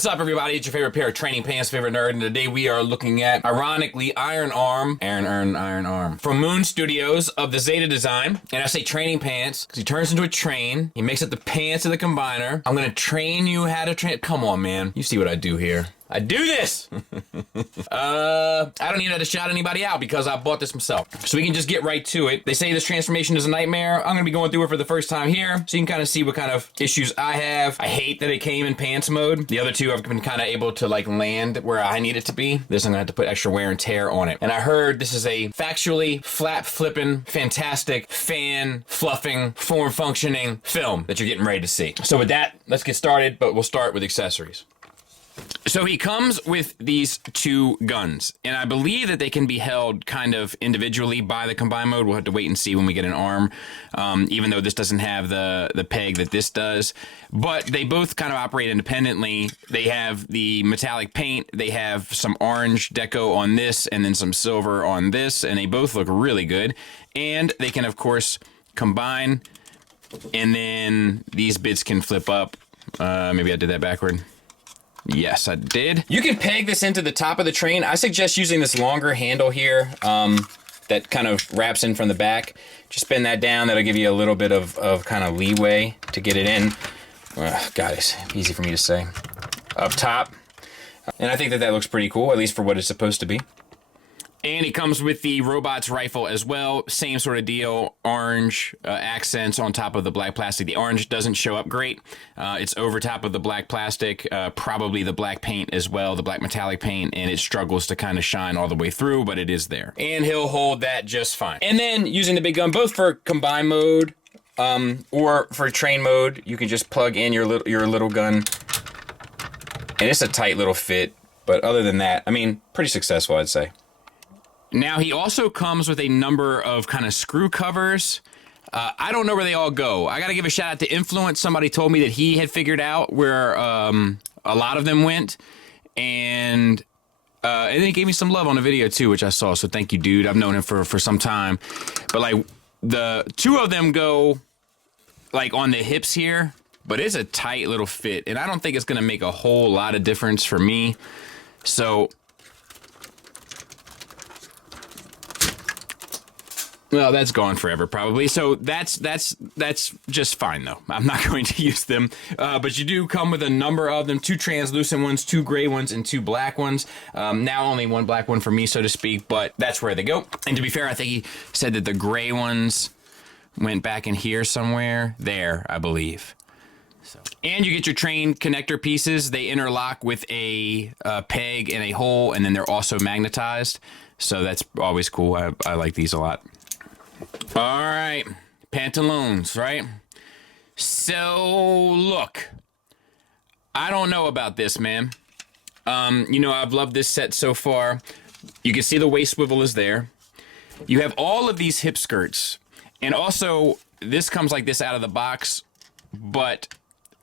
What's up, everybody? It's your favorite pair of training pants, favorite nerd, and today we are looking at, ironically, Iron Arm from Moon Studios of the Zeta design. And I say training pants because he turns into a train. He makes up the pants of the combiner. I'm gonna train you how to train. Come on, man. You see what I do here. I do this! I don't even have to shout anybody out because I bought this myself. So we can just get right to it. They say this transformation is a nightmare. I'm gonna be going through it for the first time here, so you can kind of see what kind of issues I have. I hate that it came in pants mode. The other two I've been kind of able to like land where I need it to be. This I'm gonna have to put extra wear and tear on it. And I heard this is a factually flap-flipping, fantastic, fan-fluffing, form-functioning film that you're getting ready to see. So with that, let's get started, but we'll start with accessories. So he comes with these two guns, and I believe that they can be held kind of individually by the combine mode. We'll have to wait and see when we get an arm, even though this doesn't have the peg that this does. But they both kind of operate independently. They have the metallic paint, they have some orange deco on this, and then some silver on this, and they both look really good. And they can, of course, combine, and then these bits can flip up. Maybe I did that backward. Yes, I did. You can peg this into the top of the train. I suggest using this longer handle here that kind of wraps in from the back. Just bend that down. That'll give you a little bit of kind of leeway to get it in. God, it's easy for me to say. Up top. And I think that looks pretty cool, at least for what it's supposed to be. And he comes with the robot's rifle as well. Same sort of deal. Orange accents on top of the black plastic. The orange doesn't show up great. It's over top of the black plastic. Probably the black paint as well, the black metallic paint, and it struggles to kind of shine all the way through, but it is there. And he'll hold that just fine. And then using the big gun, both for combine mode or for train mode, you can just plug in your little gun. And it's a tight little fit, but other than that, I mean, pretty successful, I'd say. Now, he also comes with a number of kind of screw covers. I don't know where they all go. I got to give a shout out to Influence. Somebody told me that he had figured out where a lot of them went. And then he gave me some love on the video, too, which I saw. So thank you, dude. I've known him for some time. But, like, the two of them go, like, on the hips here. But it's a tight little fit. And I don't think it's going to make a whole lot of difference for me. So... well, that's gone forever, probably. So that's just fine, though. I'm not going to use them. But you do come with a number of them. 2 translucent ones, 2 gray ones, and 2 black ones. Now only 1 black one for me, so to speak, but that's where they go. And to be fair, I think he said that the gray ones went back in here somewhere. There, I believe. So. And you get your train connector pieces. They interlock with a peg and a hole, and then they're also magnetized. So that's always cool. I like these a lot. All right, Pantalones, right? So, look, I don't know about this, man. You know, I've loved this set so far. You can see the waist swivel is there. You have all of these hip skirts. And also, this comes like this out of the box, but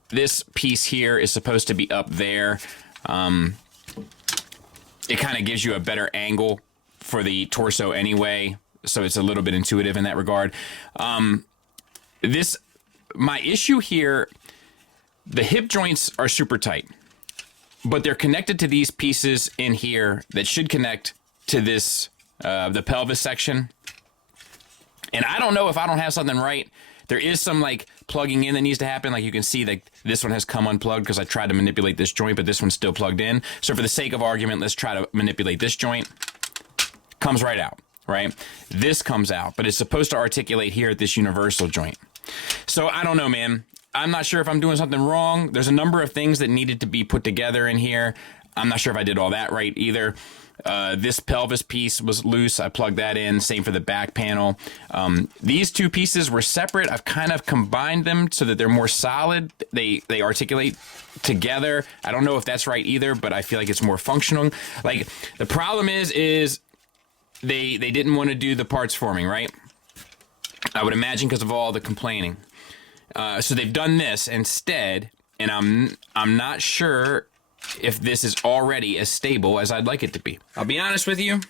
this piece here is supposed to be up there. It kind of gives you a better angle for the torso anyway. So it's a little bit intuitive in that regard. My issue here, the hip joints are super tight, but they're connected to these pieces in here that should connect to this, the pelvis section. And I don't know if I don't have something right. There is some like plugging in that needs to happen. Like you can see that this one has come unplugged because I tried to manipulate this joint, but this one's still plugged in. So for the sake of argument, let's try to manipulate this joint. Comes right out. Right? This comes out, but it's supposed to articulate here at this universal joint. So I don't know, man. I'm not sure if I'm doing something wrong. There's a number of things that needed to be put together in here. I'm not sure if I did all that right either. This pelvis piece was loose. I plugged that in. Same for the back panel. These 2 pieces were separate. I've kind of combined them so that they're more solid. They articulate together. I don't know if that's right either, but I feel like it's more functional. Like the problem is they didn't want to do the parts forming, right? I would imagine because of all the complaining. So they've done this instead, and I'm not sure if this is already as stable as I'd like it to be. I'll be honest with you,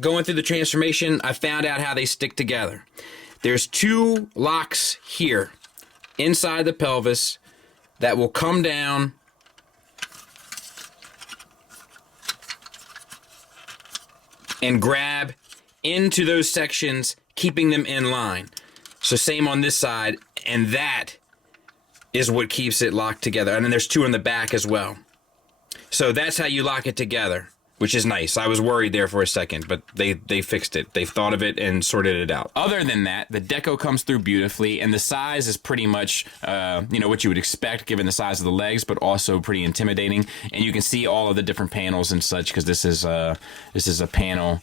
going through the transformation, I found out how they stick together. There's 2 locks here inside the pelvis that will come down and grab into those sections, keeping them in line. So same on this side, and that is what keeps it locked together. And then there's two in the back as well. So that's how you lock it together, which is nice. I was worried there for a second, but they fixed it. They've thought of it and sorted it out. Other than that, the deco comes through beautifully, and the size is pretty much, you know, what you would expect given the size of the legs, but also pretty intimidating. And you can see all of the different panels and such, because this is a panel.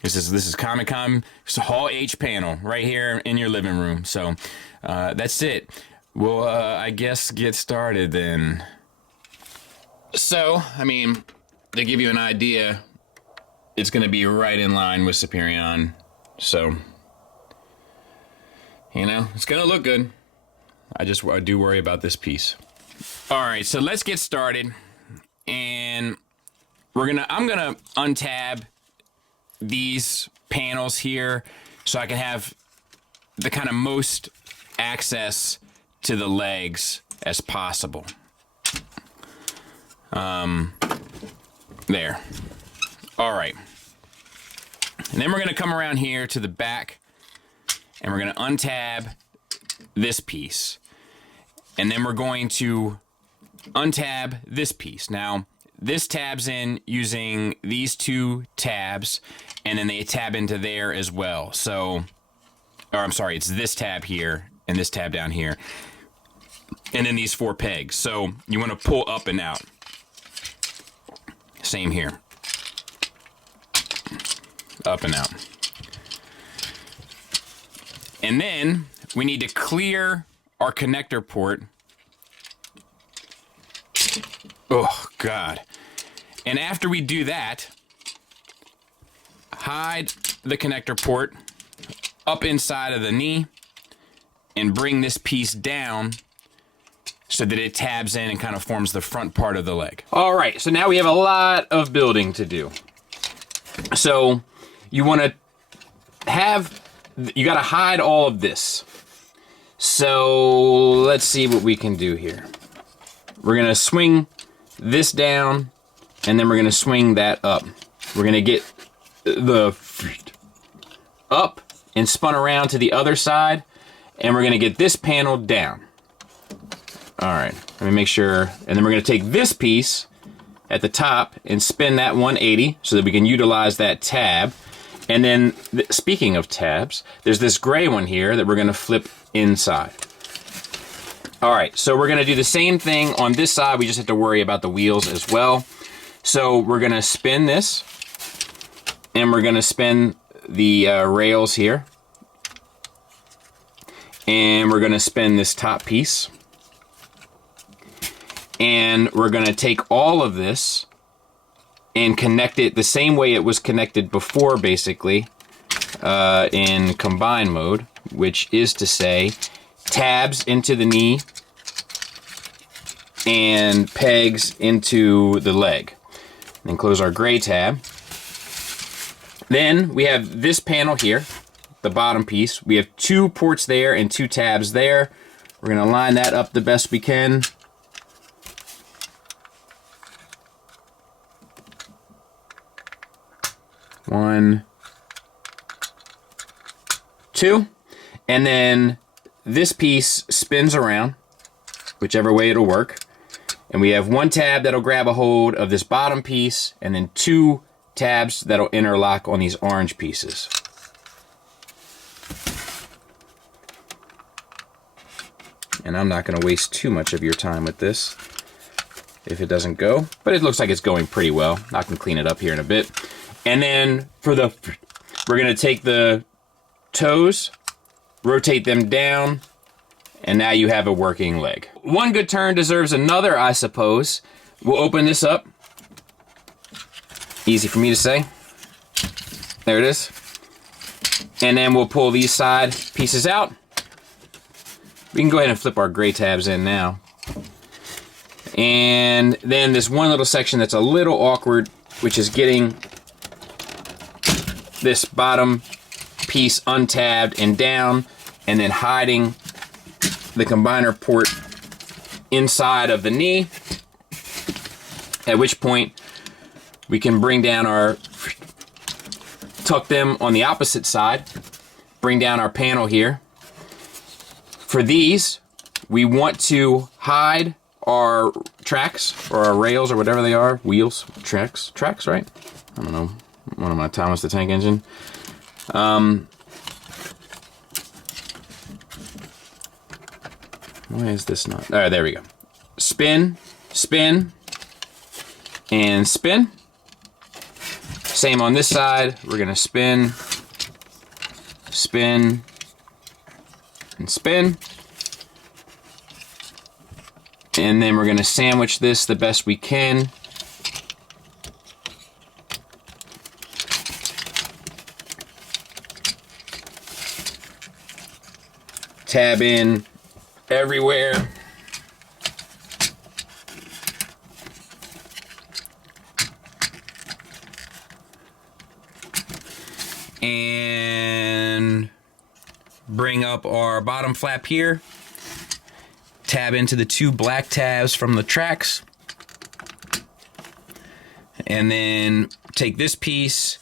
This is Comic-Con. It's a Hall H panel right here in your living room. So that's it. We'll, I guess, get started then. So, I mean, to give you an idea, it's going to be right in line with Superion. So, you know, it's going to look good. I do worry about this piece. All right, so let's get started. And I'm going to untab these panels here so I can have the kind of most access to the legs as possible. There. All right. And then we're going to come around here to the back, and we're going to untab this piece. And then we're going to untab this piece. Now, this tabs in using these two tabs, and then they tab into there as well. So, or I'm sorry, it's this tab here and this tab down here. And then these four pegs. So you want to pull up and out. Same here. Up and out. And then we need to clear our connector port. Oh, God. And after we do that, hide the connector port up inside of the knee and bring this piece down so that it tabs in and kind of forms the front part of the leg. All right, so now we have a lot of building to do. So you want to you got to hide all of this. So let's see what we can do here. We're going to swing this down, and then we're going to swing that up. We're going to get the up and spun around to the other side, and we're going to get this panel down. All right, let me make sure. And then we're going to take this piece at the top and spin that 180 so that we can utilize that tab. And then, speaking of tabs, there's this gray one here that we're going to flip inside. All right, so we're going to do the same thing on this side. We just have to worry about the wheels as well. So we're going to spin this, and we're going to spin the rails here. And we're going to spin this top piece. And we're going to take all of this and connect it the same way it was connected before, basically, in combine mode, which is to say tabs into the knee and pegs into the leg. Then close our gray tab. Then we have this panel here, the bottom piece. We have two ports there and two tabs there. We're going to line that up the best we can. One, two, and then this piece spins around, whichever way it'll work. And we have one tab that'll grab a hold of this bottom piece, and then two tabs that'll interlock on these orange pieces. And I'm not going to waste too much of your time with this if it doesn't go, but it looks like it's going pretty well. I can clean it up here in a bit. And then we're going to take the toes, rotate them down, and now you have a working leg. One good turn deserves another, I suppose. We'll open this up. Easy for me to say. There it is. And then we'll pull these side pieces out. We can go ahead and flip our gray tabs in now. And then this one little section that's a little awkward, which is getting this bottom piece untabbed and down, and then hiding the combiner port inside of the knee, at which point we can bring down our, tuck them on the opposite side, bring down our panel here. For these, we want to hide our tracks or our rails or whatever they are, wheels, tracks, right? I don't know, one of my Thomas the Tank Engine. Why is this not? All right, there we go. Spin, spin, and spin. Same on this side. We're gonna spin, spin, and spin. And then we're gonna sandwich this the best we can. Tab in everywhere. And bring up our bottom flap here. Tab into the two black tabs from the tracks. And then take this piece,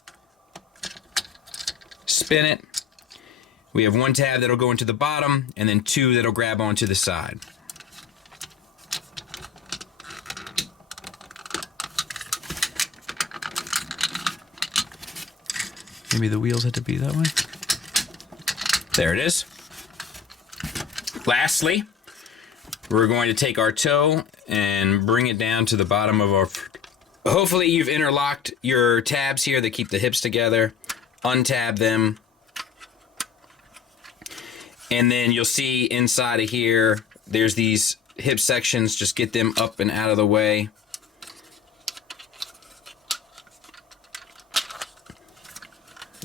spin it. We have one tab that'll go into the bottom, and then two that'll grab onto the side. Maybe the wheels had to be that way. There it is. Lastly, we're going to take our toe and bring it down to the bottom of our... Hopefully you've interlocked your tabs here that keep the hips together. Untab them. And then you'll see inside of here, there's these hip sections. Just get them up and out of the way.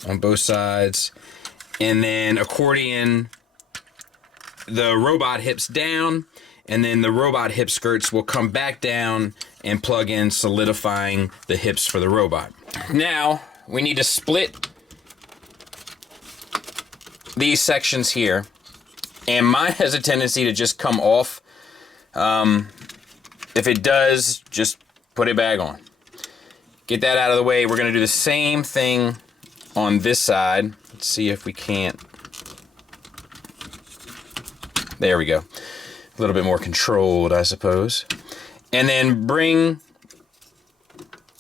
On both sides. And then accordion the robot hips down. And then the robot hip skirts will come back down and plug in, solidifying the hips for the robot. Now, we need to split these sections here. And mine has a tendency to just come off. If it does, just put it back on. Get that out of the way. We're going to do the same thing on this side. Let's see if we can't. There we go. A little bit more controlled, I suppose. And then bring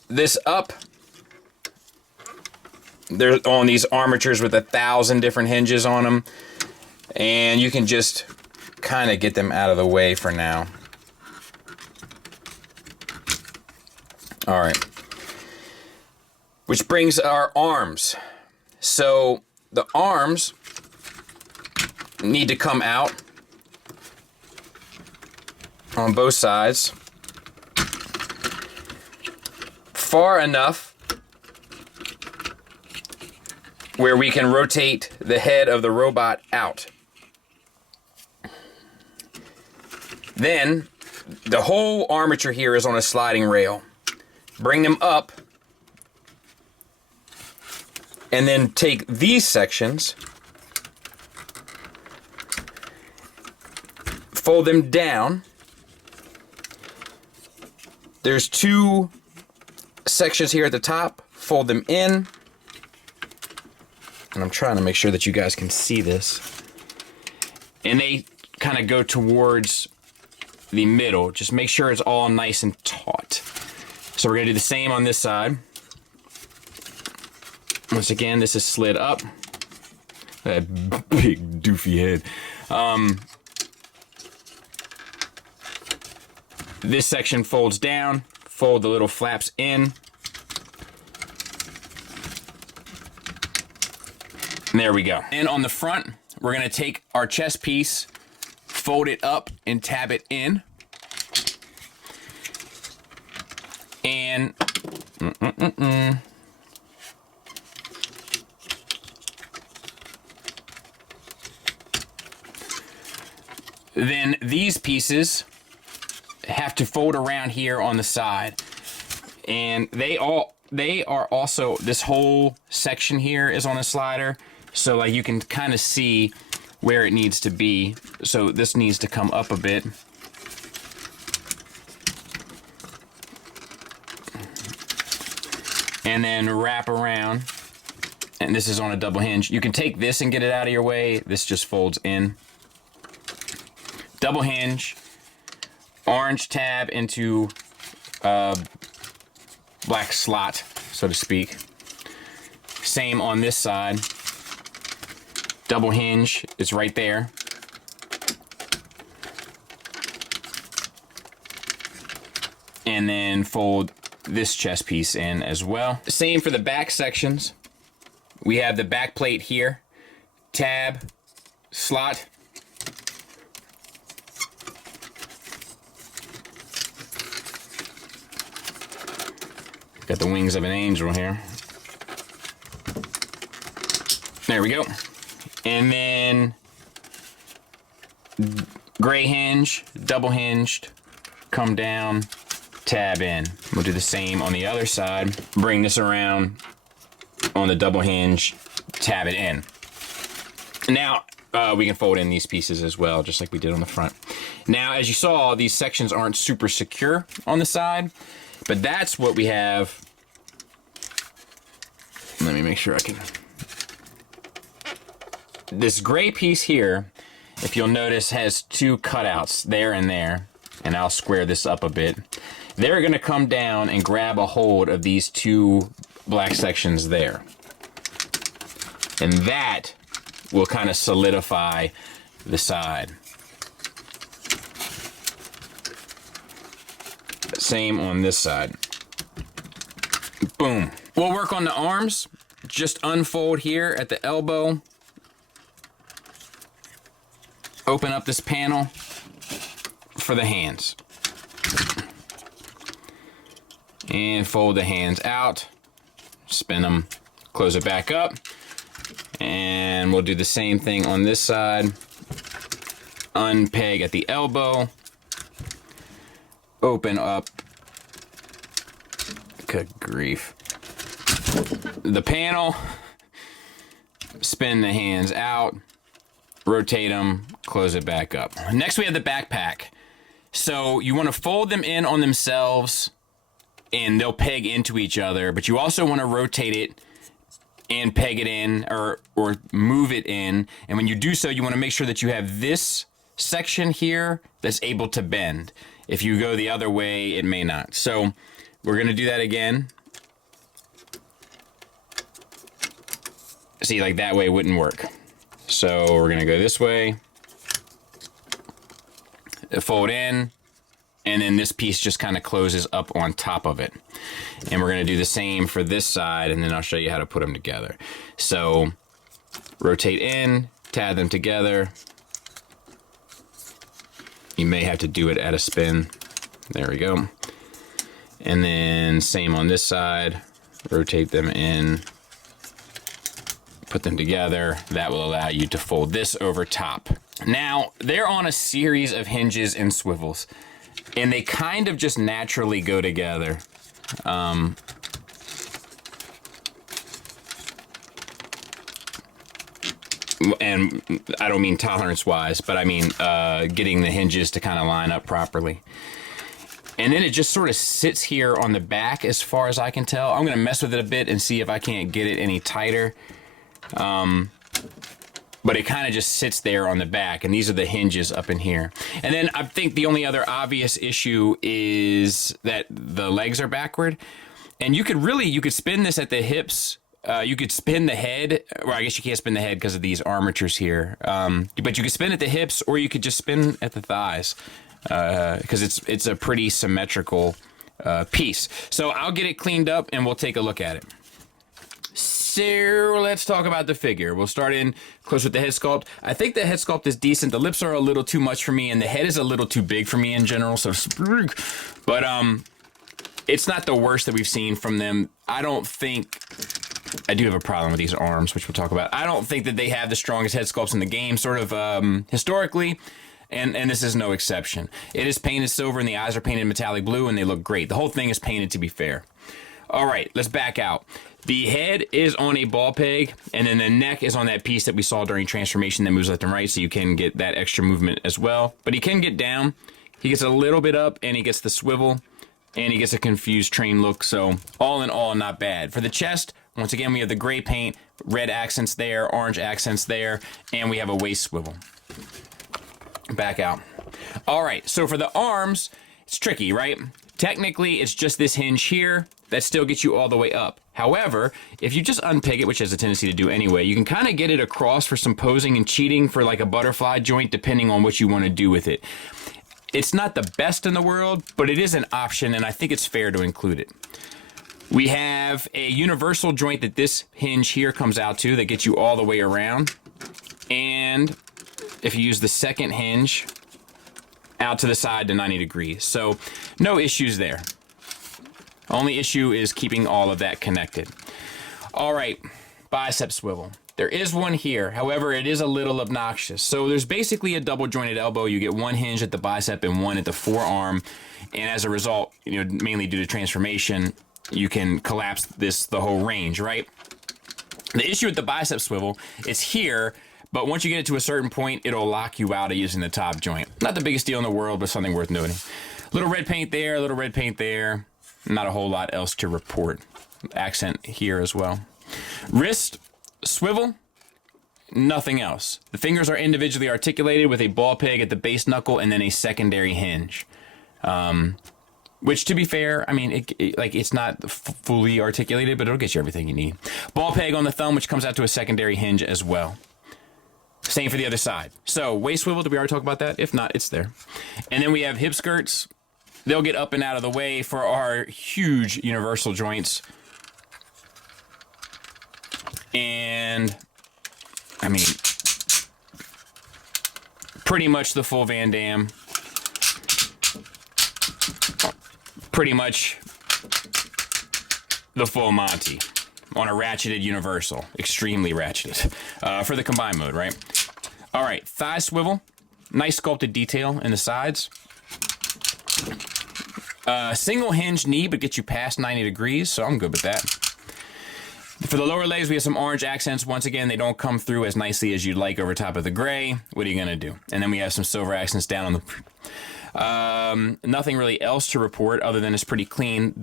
this up. They're on these armatures with 1,000 different hinges on them. And you can just kind of get them out of the way for now. All right. Which brings our arms. So the arms need to come out on both sides far enough where we can rotate the head of the robot out. Then the whole armature here is on a sliding rail. Bring them up and then take these sections, fold them down. There's two sections here at the top, fold them in. And I'm trying to make sure that you guys can see this. And they kind of go towards the middle. Just make sure it's all nice and taut. So we're gonna do the same on this side. Once again, this is slid up. That big doofy head. This section folds down, fold the little flaps in. And there we go. And on the front, we're gonna take our chest piece, fold it up and tab it in. And then these pieces have to fold around here on the side. And they are also, this whole section here is on a slider. So like you can kind of see where it needs to be. So this needs to come up a bit. and then wrap around. And this is on a double hinge. You can take this and get it out of your way. This just folds in. Double hinge, orange tab into black slot, so to speak. Same on this side. Double hinge is right there. And then fold this chest piece in as well. Same for the back sections. We have the back plate here, tab, slot. Got the wings of an angel here. There we go. And then gray hinge, double hinged, come down, tab in. We'll do the same on the other side. Bring this around on the double hinge, tab it in. Now we can fold in these pieces as well, just like we did on the front. Now, as you saw, these sections aren't super secure on the side, but that's what we have. Let me make sure I can. This gray piece here, if you'll notice, has two cutouts there and there, and I'll square this up a bit. They're gonna come down and grab a hold of these two black sections there. And that will kind of solidify the side. Same on this side. Boom. We'll work on the arms. Just unfold here at the elbow. Open up this panel for the hands. And fold the hands out. Spin them, close it back up. And we'll do the same thing on this side. Unpeg at the elbow. Open up. Good grief. The panel. Spin the hands out. Rotate them, close it back up. Next we have the backpack. So you want to fold them in on themselves and they'll peg into each other, but you also want to rotate it and peg it in or move it in. And when you do so, you want to make sure that you have this section here that's able to bend. If you go the other way, it may not. So we're going to do that again. See, like that way wouldn't work. So we're going to go this way, fold in, and then this piece just kind of closes up on top of it. And we're going to do the same for this side, and then I'll show you how to put them together. So rotate in, tab them together. You may have to do it at a spin. There we go. And then same on this side, rotate them in, put them together. That will allow you to fold this over top. Now, they're on a series of hinges and swivels, and they kind of just naturally go together. And I don't mean tolerance-wise, but I mean getting the hinges to kind of line up properly. And then it just sort of sits here on the back as far as I can tell. I'm going to mess with it a bit and see if I can't get it any tighter. But it kind of just sits there on the back, and these are the hinges up in here. And then I think the only other obvious issue is that the legs are backward. And you could spin this at the hips. You could spin the head, or I guess you can't spin the head because of these armatures here. But you could spin at the hips, or you could just spin at the thighs, because it's a pretty symmetrical piece. So I'll get it cleaned up, and we'll take a look at it. So let's talk about the figure. We'll start in close with the head sculpt. I think the head sculpt is decent. The lips are a little too much for me, and the head is a little too big for me in general. So, but it's not the worst that we've seen from them. I don't think. I do have a problem with these arms, which we'll talk about. I don't think that they have the strongest head sculpts in the game, sort of historically. And this is no exception. It is painted silver, and the eyes are painted metallic blue, and they look great. The whole thing is painted, to be fair. All right, let's back out. The head is on a ball peg, and then the neck is on that piece that we saw during transformation that moves left and right, so you can get that extra movement as well. But he can get down. He gets a little bit up, and he gets the swivel. and he gets a confused train look. So all in all, not bad. For the chest, once again, we have the gray paint, red accents there, orange accents there, and we have a waist swivel. Back out. All right, so for the arms, it's tricky, right? Technically, it's just this hinge here that still gets you all the way up. However, if you just unpeg it, which has a tendency to do anyway, you can kind of get it across for some posing and cheating for like a butterfly joint, depending on what you want to do with it. It's not the best in the world, but it is an option, and I think it's fair to include it. We have a universal joint that this hinge here comes out to that gets you all the way around. And if you use the second hinge, out to the side to 90 degrees. So no issues there. Only issue is keeping all of that connected. All right, bicep swivel. There is one here, however, it is a little obnoxious. So there's basically a double jointed elbow. You get one hinge at the bicep and one at the forearm. And as a result, mainly due to transformation, you can collapse the whole range, right? The issue with the bicep swivel is here, but once you get it to a certain point, it'll lock you out of using the top joint. Not the biggest deal in the world, but something worth noting. Little red paint there, little red paint there. Not a whole lot else to report. Accent here as well. Wrist swivel, nothing else. The fingers are individually articulated with a ball peg at the base knuckle and then a secondary hinge. Which, to be fair, I mean, it's not fully articulated, but it'll get you everything you need. Ball peg on the thumb, which comes out to a secondary hinge as well. Same for the other side. So, waist swivel, did we already talk about that? If not, it's there. And then we have hip skirts. They'll get up and out of the way for our huge universal joints. And, I mean, pretty much the full Van Damme. Pretty much the full Monty on a ratcheted universal. Extremely ratcheted. For the combined mode, right? All right, thigh swivel. Nice sculpted detail in the sides. Single hinge knee, but gets you past 90 degrees, so I'm good with that. For the lower legs, we have some orange accents. Once again, they don't come through as nicely as you'd like over top of the gray. What are you gonna do? And then we have some silver accents down on the... nothing really else to report other than it's pretty clean.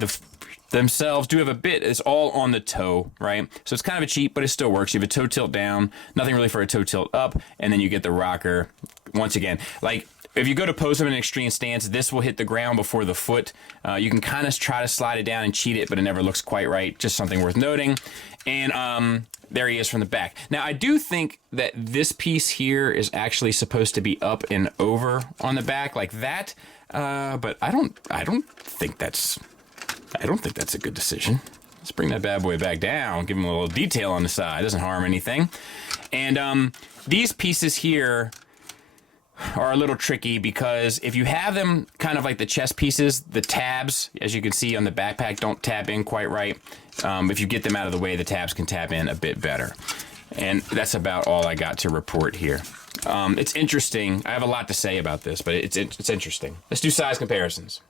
Themselves do have a bit, it's all on the toe, right? So it's kind of a cheat, but it still works. You have a toe tilt down, nothing really for a toe tilt up, and then you get the rocker. Once again, like, if you go to pose them in an extreme stance, this will hit the ground before the foot. You can kind of try to slide it down and cheat it, but it never looks quite right. Just something worth noting. And there he is from the back. Now, I do think that this piece here is actually supposed to be up and over on the back like that, but I don't think that's a good decision. Let's bring that bad boy back down, give him a little detail on the side. Doesn't harm anything. And these pieces here are a little tricky because if you have them kind of like the chest pieces, the tabs, as you can see on the backpack, don't tab in quite right. If you get them out of the way, the tabs can tab in a bit better. And that's about all I got to report here. It's interesting. I have a lot to say about this, but it's interesting. Let's do size comparisons.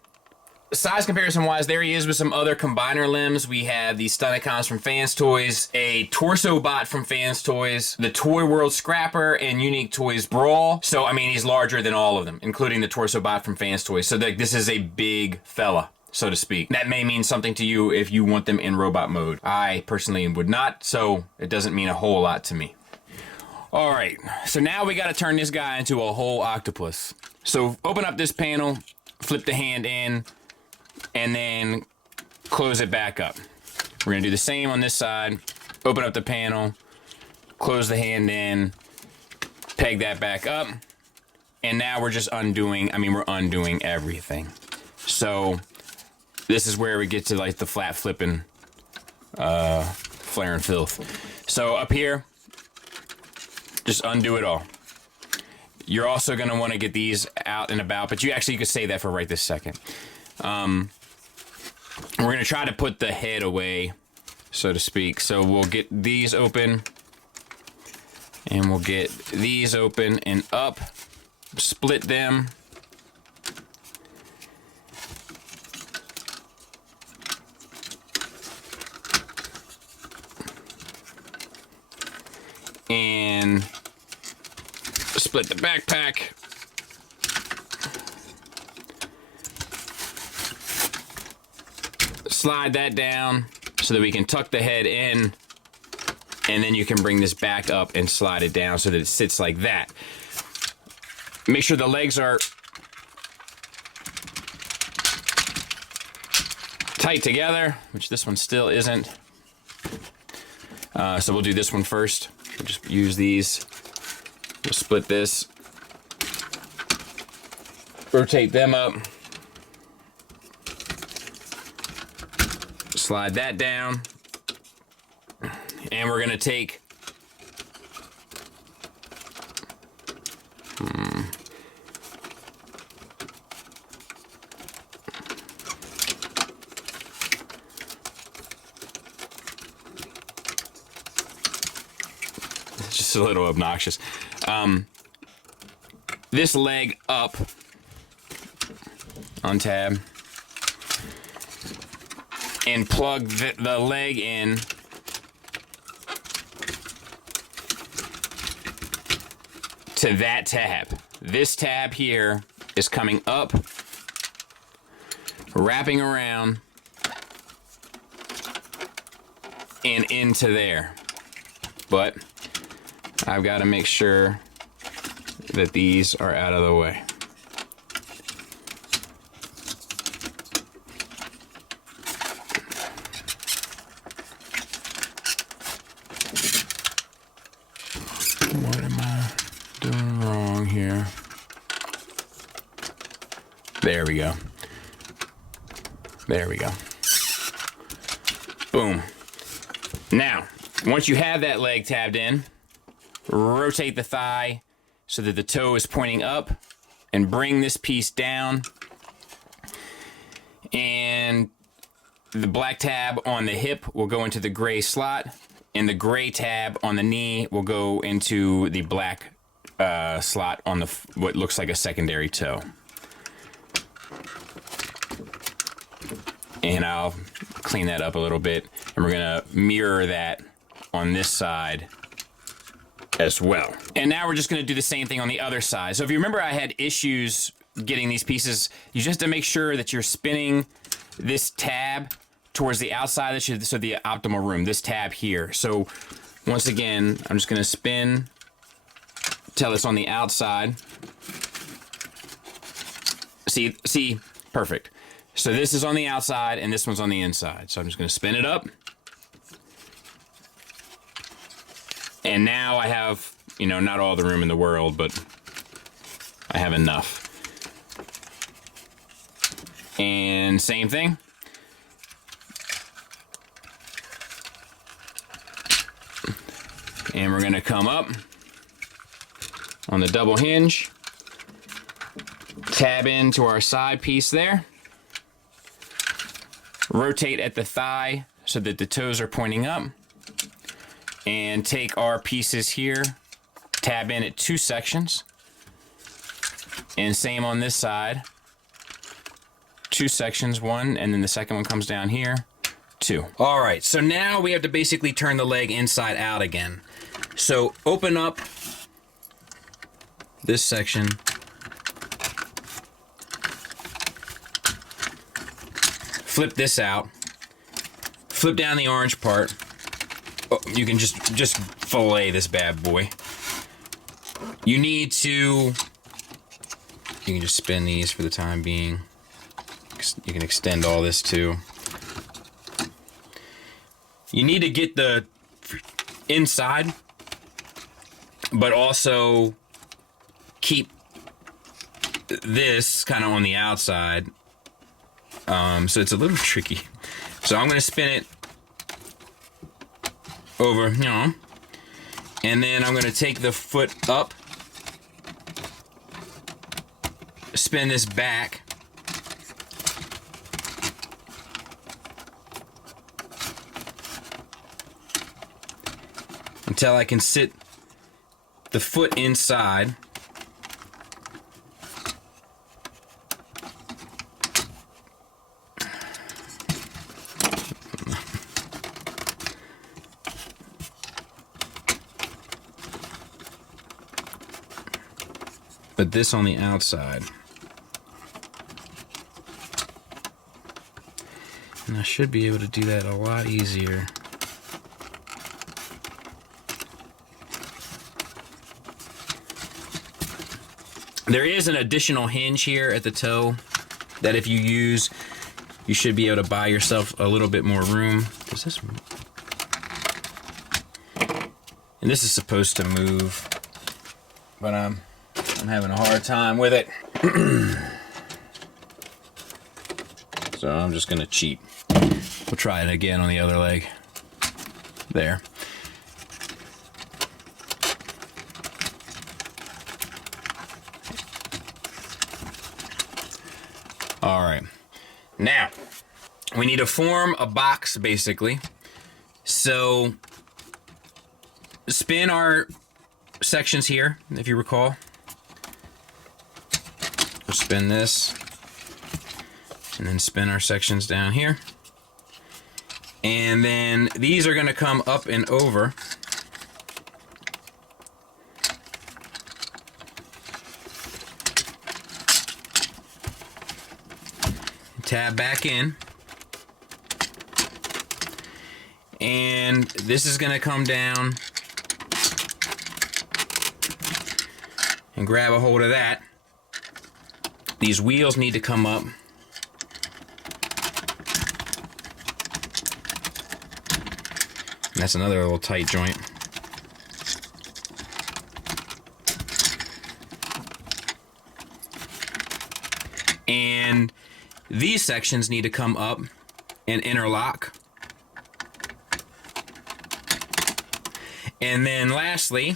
Size comparison wise, there he is with some other combiner limbs. We have the Stunicons from Fans Toys, a Torso Bot from Fans Toys, the Toy World Scrapper, and Unique Toys Brawl. So, I mean, he's larger than all of them, including the Torso Bot from Fans Toys. So this is a big fella, so to speak. That may mean something to you if you want them in robot mode. I personally would not, so it doesn't mean a whole lot to me. All right, so now we got to turn this guy into a whole octopus. So open up this panel, flip the hand in, and then close it back up. We're gonna do the same on this side. Open up the panel, close the hand in, peg that back up, and now we're just undoing, we're undoing everything. So this is where we get to like the flat flipping, flare and filth. So up here, just undo it all. You're also gonna wanna get these out and about, but you could save that for right this second. We're going to try to put the head away, so to speak. So we'll get these open, and we'll get these open and up, split them. And split the backpack. slide that down so that we can tuck the head in, and then you can bring this back up and slide it down so that it sits like that. Make sure the legs are tight together, which this one still isn't. So we'll do this one first. We'll just use these. We'll split this. Rotate them up. Slide that down. And we're gonna take it's just a little obnoxious. This leg up on tab and plug the leg in to that tab. This tab here is coming up, wrapping around, and into there. But I've got to make sure that these are out of the way. What am I doing wrong here? There we go. There we go. Boom. Now, once you have that leg tabbed in, rotate the thigh so that the toe is pointing up and bring this piece down. And the black tab on the hip will go into the gray slot, and the gray tab on the knee will go into the black slot on the what looks like a secondary toe. And I'll clean that up a little bit, and we're gonna mirror that on this side as well. And now we're just gonna do the same thing on the other side. So if you remember, I had issues getting these pieces. You just have to make sure that you're spinning this tab towards the outside, so the optimal room, this tab here. So once again, I'm just gonna spin till it's on the outside. See, perfect. So this is on the outside and this one's on the inside. So I'm just gonna spin it up. And now I have, not all the room in the world, but I have enough. And same thing. And we're gonna come up on the double hinge, tab into our side piece there, rotate at the thigh so that the toes are pointing up, and take our pieces here, tab in at 2 sections, and same on this side, 2 sections, 1, and then the second one comes down here, 2. All right, so now we have to basically turn the leg inside out again. So open up this section, flip this out, flip down the orange part. Oh, you can just fillet this bad boy. You need to, you can just spin these for the time being. You can extend all this too. You need to get the inside, but also keep this kind of on the outside. So it's a little tricky. So I'm gonna spin it over, and then I'm gonna take the foot up, spin this back, until I can sit the foot inside. But this on the outside. And I should be able to do that a lot easier. There is an additional hinge here at the toe that if you use, you should be able to buy yourself a little bit more room. Does this move? And this is supposed to move, but I'm having a hard time with it. So I'm just gonna cheat. We'll try it again on the other leg. There. All right. Now, we need to form a box, basically. So, spin our sections here, if you recall. We'll spin this. And then spin our sections down here. And then these are going to come up and over. Tab back in. And this is going to come down and grab a hold of that. These wheels need to come up. And that's another little tight joint. And these sections need to come up and interlock. And then lastly,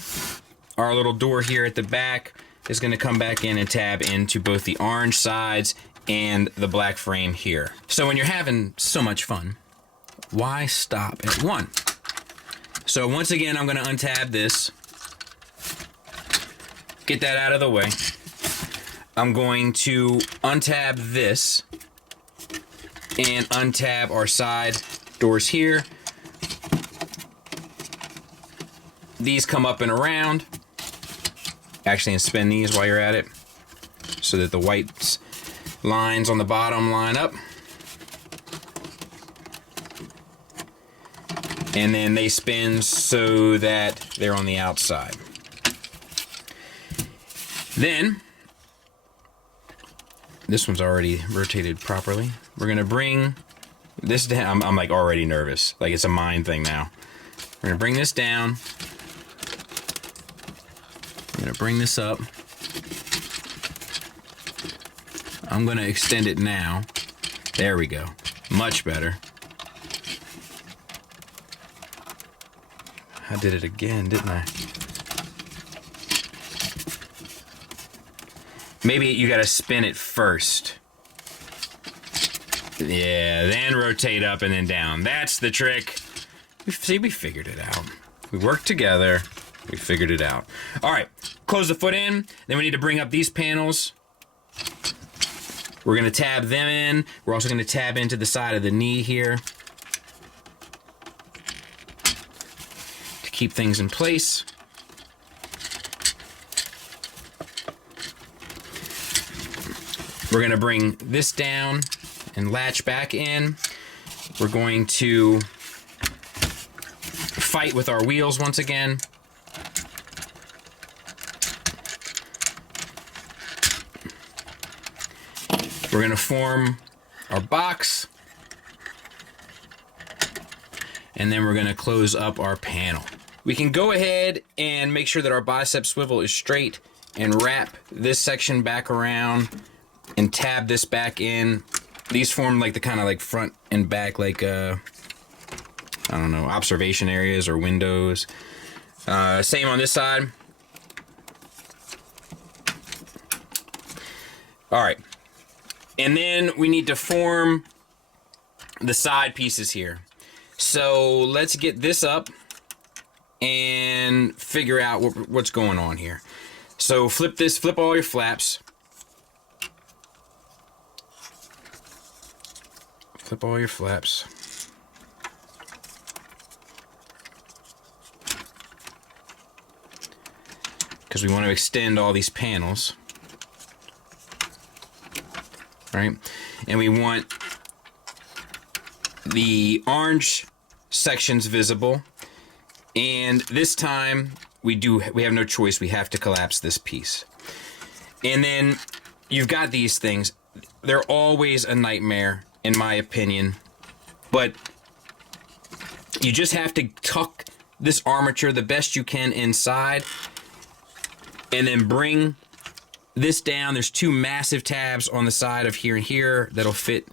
our little door here at the back is going to come back in and tab into both the orange sides and the black frame here. So when you're having so much fun, why stop at one? So once again, I'm going to untab this. Get that out of the way. I'm going to untab this and untab our side doors here. These come up and around. Actually, and spin these while you're at it so that the white lines on the bottom line up. And then they spin so that they're on the outside. Then, this one's already rotated properly. We're gonna bring this down. I'm like already nervous. Like it's a mind thing now. We're gonna bring this down. I'm gonna bring this up. I'm gonna extend it now. There we go. Much better. I did it again, didn't I? Maybe you gotta spin it first. Yeah, then rotate up and then down. That's the trick. See, we figured it out. We worked together. We figured it out. All right, close the foot in. Then we need to bring up these panels. We're gonna tab them in. We're also gonna tab into the side of the knee here to keep things in place. We're gonna bring this down and latch back in. We're going to fight with our wheels once again. We're gonna form our box. And then we're gonna close up our panel. We can go ahead and make sure that our bicep swivel is straight and wrap this section back around and tab this back in. These form like the kind of like front and back, like I don't know, observation areas or windows. Same on this side. All right. And then we need to form the side pieces here. So let's get this up and figure out what's going on here. So flip all your flaps. Flip all your flaps. Because we want to extend all these panels. Right? And we want the orange section's visible, and this time we have no choice. We have to collapse this piece. And then you've got these things. They're always a nightmare, in my opinion, but you just have to tuck this armature the best you can inside, and then bring this down. There's two massive tabs on the side of here and here that'll fit.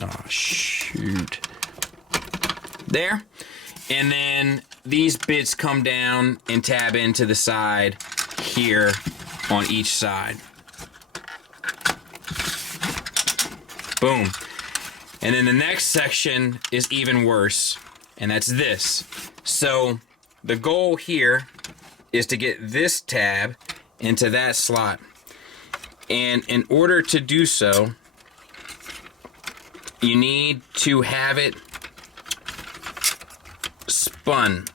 Oh, shoot. There. And then these bits come down and tab into the side here on each side. Boom. And then the next section is even worse, and that's this. So the goal here is to get this tab into that slot. And in order to do so, you need to have it spun.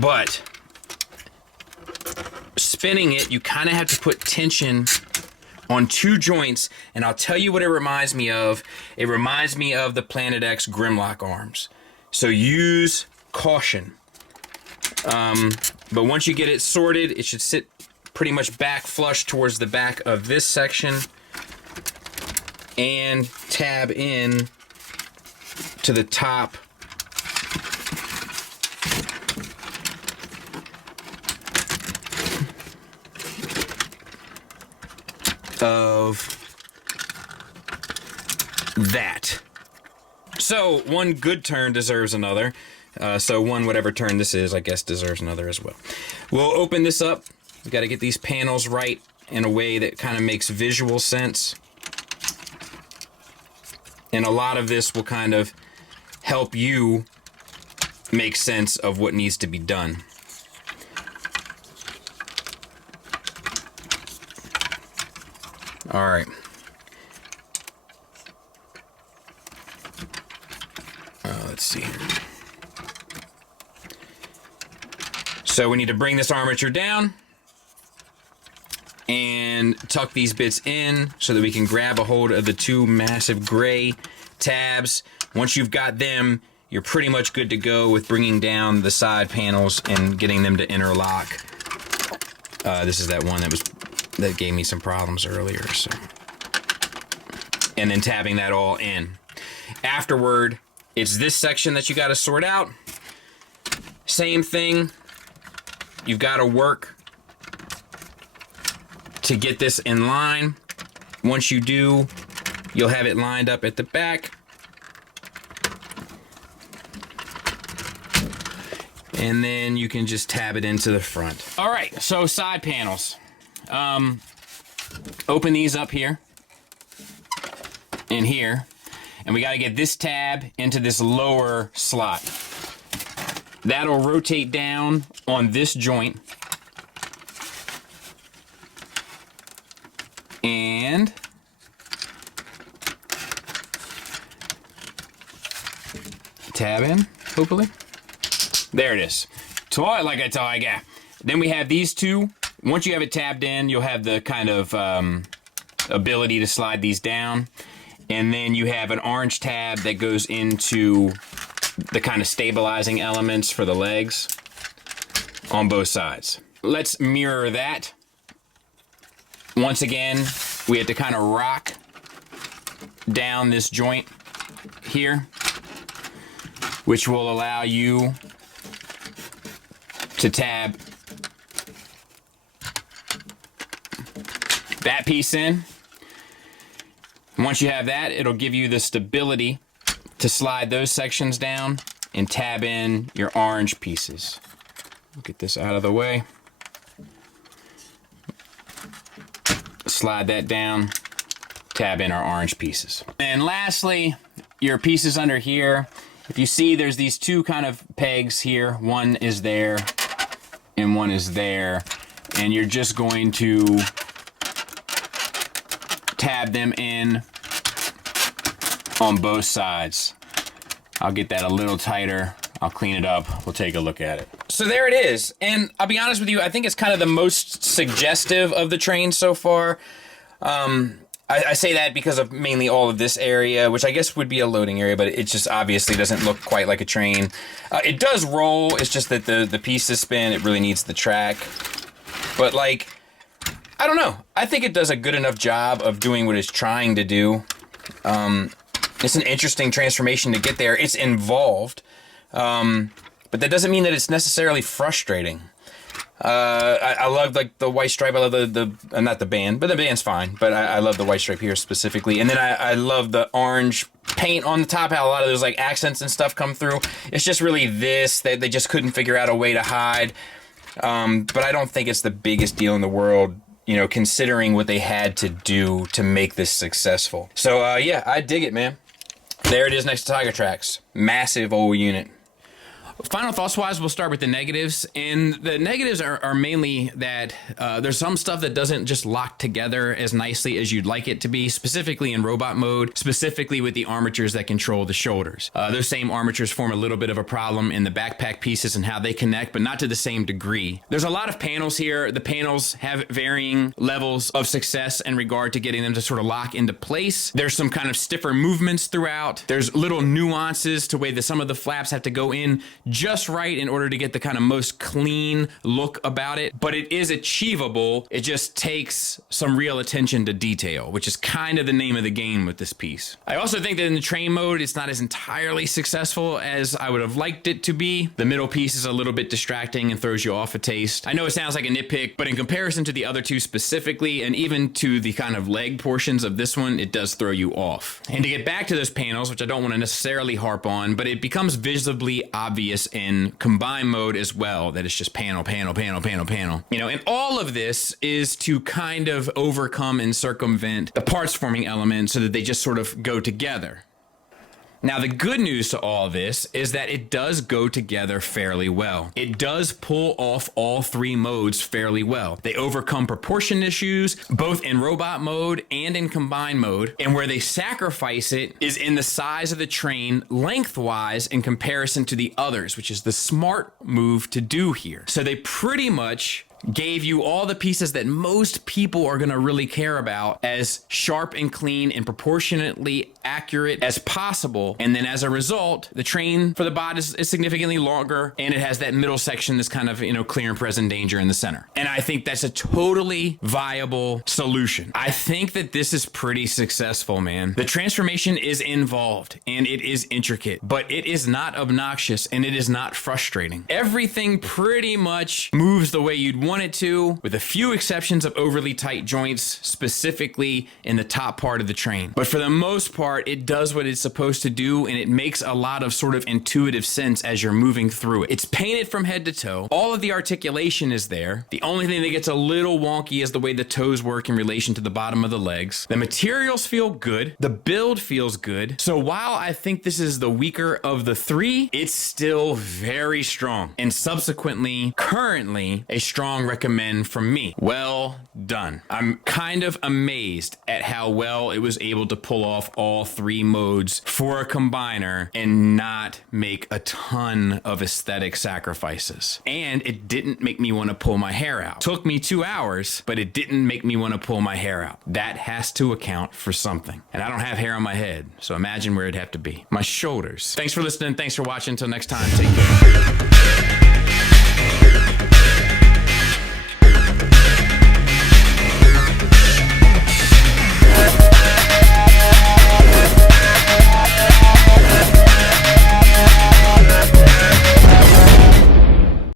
But spinning it, you kind of have to put tension on two joints, and I'll tell you what it reminds me of. It reminds me of the Planet X Grimlock arms. So use caution. But once you get it sorted, it should sit pretty much back flush towards the back of this section and tab in to the top of that. So one good turn deserves another. So one whatever turn this is, I guess, deserves another as well. We'll open this up. We got to get these panels right in a way that kind of makes visual sense. And a lot of this will kind of help you make sense of what needs to be done. All right. Let's see here. So we need to bring this armature down and tuck these bits in so that we can grab a hold of the two massive gray tabs. Once you've got them, you're pretty much good to go with bringing down the side panels and getting them to interlock. This is that one that gave me some problems earlier. So, and then tabbing that all in. Afterward, it's this section that you got to sort out. Same thing. You've got to work to get this in line. Once you do, you'll have it lined up at the back. And then you can just tab it into the front. All right, so side panels. Open these up here and here. And we got to get this tab into this lower slot. That'll rotate down on this joint. And tab in, hopefully. There it is. Toy like a tiger. Then we have these two. Once you have it tabbed in, you'll have the kind of ability to slide these down. And then you have an orange tab that goes into the kind of stabilizing elements for the legs on both sides. Let's mirror that. Once again, we have to kind of rock down this joint here, which will allow you to tab that piece in. Once you have that, it'll give you the stability to slide those sections down and tab in your orange pieces. Get this out of the way. Slide that down, tab in our orange pieces. And lastly, your pieces under here. If you see, there's these two kind of pegs here. One is there and one is there. And you're just going to tab them in on both sides. I'll get that a little tighter. I'll clean it up. We'll take a look at it. So there it is. And I'll be honest with you, I think it's kind of the most suggestive of the train so far. I say that because of mainly all of this area, which I guess would be a loading area, but it just obviously doesn't look quite like a train. It does roll, it's just that the pieces spin, it really needs the track. But like, I don't know. I think it does a good enough job of doing what it's trying to do. It's an interesting transformation to get there. It's involved, but that doesn't mean that it's necessarily frustrating. I love like the white stripe. I love the not the band, but the band's fine. But I love the white stripe here specifically. And then I love the orange paint on the top, how a lot of those like accents and stuff come through. It's just really this that they just couldn't figure out a way to hide. But I don't think it's the biggest deal in the world, you know, considering what they had to do to make this successful. So yeah, I dig it, man. There it is next to Tiger Tracks. Massive old unit. Final thoughts-wise, we'll start with the negatives. And the negatives are mainly that there's some stuff that doesn't just lock together as nicely as you'd like it to be, specifically in robot mode, specifically with the armatures that control the shoulders. Those same armatures form a little bit of a problem in the backpack pieces and how they connect, but not to the same degree. There's a lot of panels here. The panels have varying levels of success in regard to getting them to sort of lock into place. There's some kind of stiffer movements throughout. There's little nuances to the way that some of the flaps have to go in just right in order to get the kind of most clean look about it, but it is achievable. It just takes some real attention to detail, which is kind of the name of the game with this piece. I also think that in the train mode, it's not as entirely successful as I would have liked it to be. The middle piece is a little bit distracting and throws you off a taste. I know it sounds like a nitpick, but in comparison to the other two specifically, and even to the kind of leg portions of this one, it does throw you off. And to get back to those panels, which I don't want to necessarily harp on, but it becomes visibly obvious in combine mode as well, that it's just panel, panel, panel, panel, panel. You know, and all of this is to kind of overcome and circumvent the parts forming element so that they just sort of go together. Now, the good news to all this is that it does go together fairly well. It does pull off all three modes fairly well. They overcome proportion issues, both in robot mode and in combine mode, and where they sacrifice it is in the size of the train lengthwise in comparison to the others, which is the smart move to do here. So they pretty much gave you all the pieces that most people are going to really care about as sharp and clean and proportionately accurate as possible. And then as a result, the train for the bot is significantly longer, and it has that middle section that's kind of, you know, clear and present danger in the center. And I think that's a totally viable solution. I think that this is pretty successful, man. The transformation is involved and it is intricate, but it is not obnoxious and it is not frustrating. Everything pretty much moves the way you'd want it to, with a few exceptions of overly tight joints, specifically in the top part of the train. But for the most part, it does what it's supposed to do, and it makes a lot of sort of intuitive sense as you're moving through it. It's painted from head to toe. All of the articulation is there. The only thing that gets a little wonky is the way the toes work in relation to the bottom of the legs. The materials feel good. The build feels good. So while I think this is the weaker of the three, it's still very strong, and subsequently, currently, a strong recommend from me. Well done. I'm kind of amazed at how well it was able to pull off all three modes for a combiner and not make a ton of aesthetic sacrifices. And it didn't make me want to pull my hair out. Took me 2 hours, but it didn't make me want to pull my hair out. That has to account for something. And I don't have hair on my head, so imagine where it'd have to be. My shoulders. Thanks for listening. Thanks for watching. Until next time, take care.